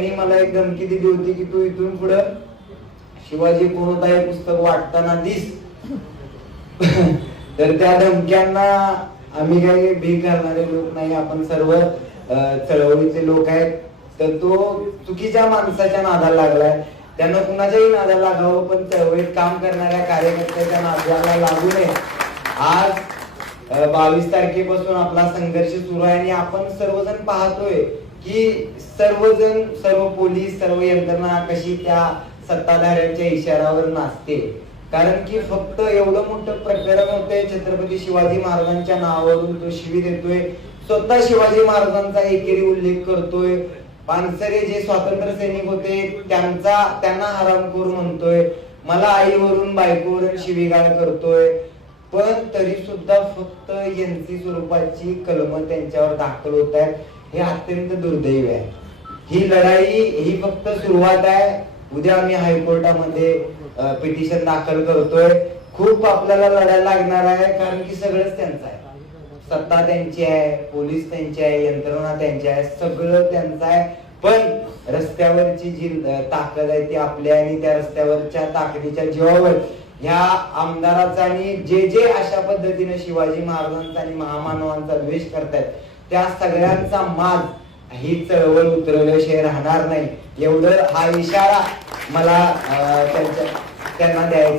त्यांनी मला एक धमकी दिली होती की तू इथून पुढे शिवाजी कोण होता हे पुस्तक वाटताना दिस. तर त्या धमक्यांना आम्ही काही भीक घालणारे लोक नाही, आपण सर्व चळवळीचे लोक आहेत. तर तो चुकीच्या माणसाच्या नादाला लागलाय, त्यानं कुणाच्याही नादाला लागावं पण चळवळीत काम करणाऱ्या कार्यकर्त्याच्या नादाला लागू नये. आज 22 तारखेपासून आपला संघर्ष सुरू आहे आणि आपण सर्वजण पाहतोय की सर्वजण, सर्व पोलीस, सर्व यंत्रणा कशी त्या सत्ताधाऱ्यांच्या इशाऱ्यावर नाचते. कारण की फक्त एवढं मोठं प्रकरण होतंय, छत्रपती शिवाजी महाराजांच्या नावावरून तो शिवी देतोय, स्वतः शिवाजी महाराजांचा एकेरी उल्लेख करतोय, पानसरे जे स्वातंत्र्य सैनिक होते त्यांना हरामखोर म्हणतोय, मला आईवरून बायकोवरून शिवीगाळ करतोय. पण तरी सुद्धा फक्त एनसी स्वरूपाची कलम त्यांच्यावर दाखल होत आहेत. हे अत्यंत दुर्दैव आहे. ही लढाई ही फक्त सुरुवात आहे. उद्या आम्ही हायकोर्टामध्ये पिटिशन दाखल करतोय. खूप आपल्याला लढायला लागणार आहे, कारण की सगळंच त्यांचं आहे. सत्ता त्यांची आहे, पोलीस त्यांची आहे, यंत्रणा त्यांची आहे, सगळं त्यांचं आहे. पण रस्त्यावरची जी ताकद आहे ती आपली आहे आणि त्या रस्त्यावरच्या ताकदीच्या जीवावर ह्या आमदाराचा आणि जे अशा पद्धतीने शिवाजी महाराजांचा आणि महामानवांचा द्वेष करतायत त्या सगळ्यांचा माज ही चळवळ उतरवल्याशिवाय राहणार नाही. एवढं हा इशारा मला त्यांना द्यायचा.